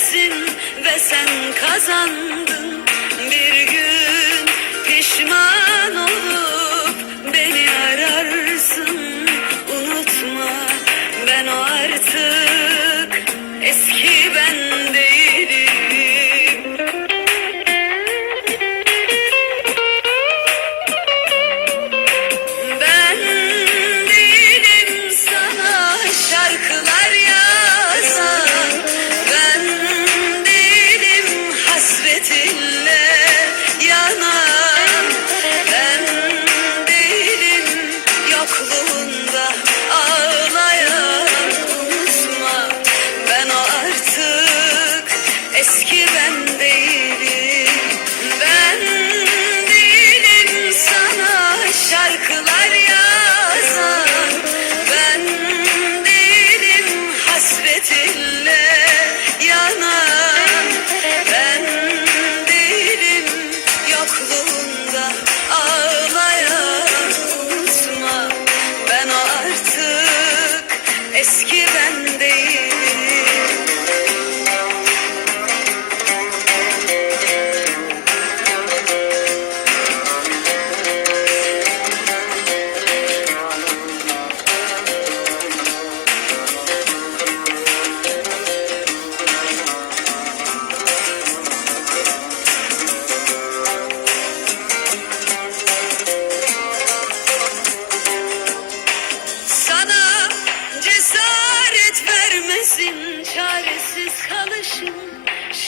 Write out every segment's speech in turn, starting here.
güzelsin ve sen kazandın yokluğunda eski ben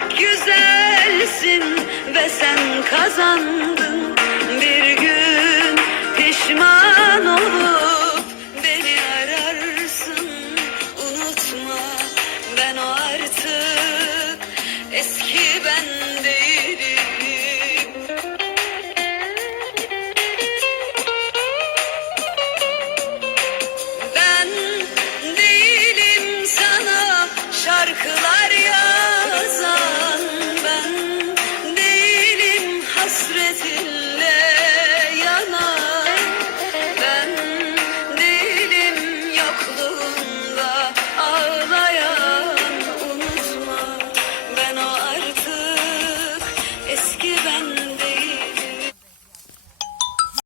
çok güzelsin ve sen kazandın. Bir gün pişman olup beni ararsın. Unutma ben o artık eski ben değilim. Ben değilim sana şarkılar ya